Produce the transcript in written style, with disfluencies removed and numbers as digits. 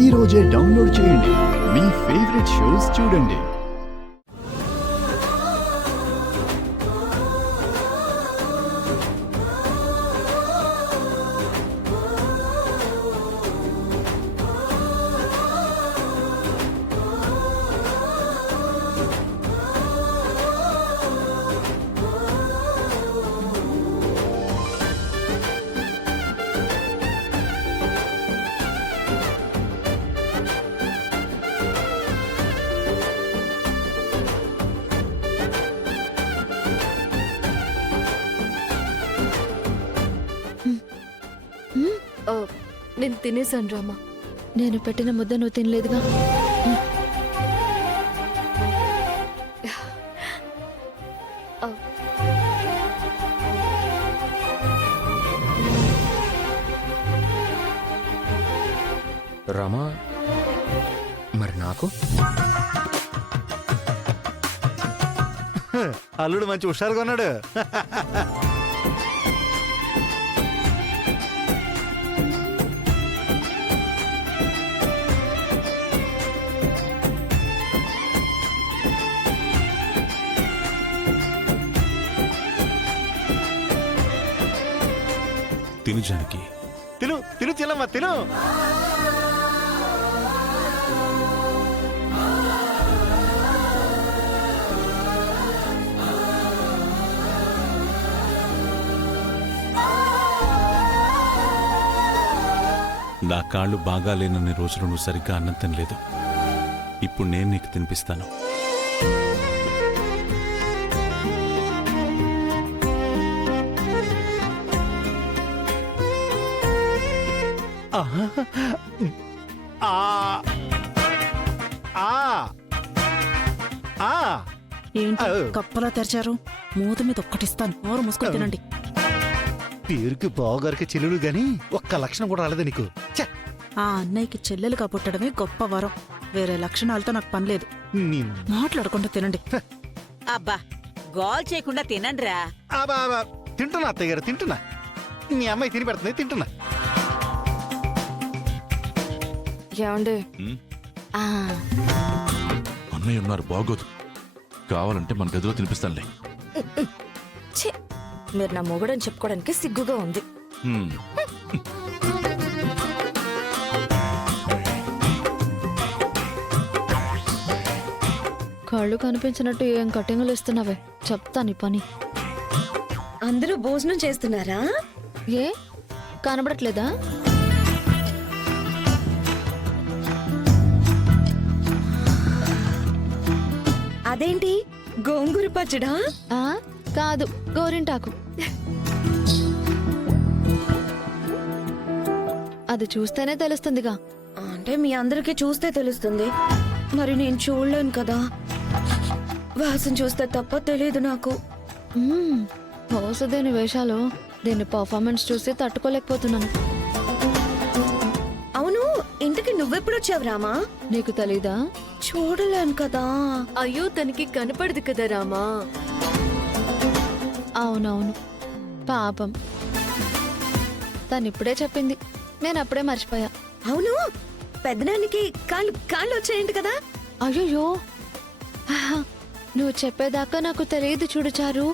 ఈ రోజే డౌన్లోడ్ చేయండి. మీ ఫేవరెట్ షోస్ చూడండి. నేను తినేసాను రామా. నేను పెట్టిన ముద్ద నువ్వు తినలేదుగా. రామా, మరి నాకు అల్లుడు మంచి హుషారుగా ఉన్నాడు. తిను జానకి, తిను తిను చెల్లమ్మ తిను. నా కాళ్ళు బాగా లేనన్ని రోజులు నువ్వు సరిగ్గా అన్నం తినలేదు. ఇప్పుడు నేను నీకు తినిపిస్తాను. ఏంటి కప్పలా తెరిచారు? మూత మీద ఒక్కటిస్తాను, నోరు మూసుకొని తినండి. పేరుకి బావగారికి చెల్లెలు గాని ఒక్క లక్షణం కూడా రాలేదు నీకు. ఆ అన్నయ్యకి చెల్లెలుగా పుట్టడమే గొప్ప వరం. వేరే లక్షణాలతో నాకు పనిలేదు. మాట్లాడకుండా తినండి. అబ్బా, గోల్ చేయకుండా తినండిరా. తింటున్నా అత్తయ్య గారు, తింటున్నా. మీ అమ్మాయి తిని పెడుతుంది, తింటున్నా. ఏమండే అన్నయ్య ఉన్నారు, బాగోదు. కావాలంటే మన గదిలో తినిపిస్తానులే. మీరు నా మొగుడని చెప్పుకోవడానికి సిగ్గుగా ఉంది. కళ్ళు కనిపించినట్టు ఏం కటింగులు ఇస్తున్నావే, చెప్తా నీ పని. అందరూ భోజనం చేస్తున్నారా? ఏ కనబడట్లేదా? అదేంటి, గోంగూర పచ్చడా? కాదు, గోరింటాకు. అది చూస్తేనే తెలుస్తుందిగా. అంటే మీ అందరికీ చూస్తే తెలుస్తుంది, మరి నేను చూడలేను కదా. వాసన చూస్తే తప్ప తెలియదు నాకు. దీని వేషాలు, దీని పర్ఫార్మెన్స్ చూసి తట్టుకోలేకపోతున్నాను. అవును, ఇంటికి నువ్వెప్పుడొచ్చావు రామా? నీకు తెలీదా? చూడలేను కదా. అయ్యో, తనకి కనపడదు కదా రామా. అవునవును, పాపం. తనిప్పుడే చెప్పింది, నేను అప్పుడే మర్చిపోయా. అవును, పెద్దనానికి కాళ్ళు వచ్చాయంట కదా. అయ్యో, నువ్వు చెప్పేదాకా నాకు తెలియదు చూడు చారు.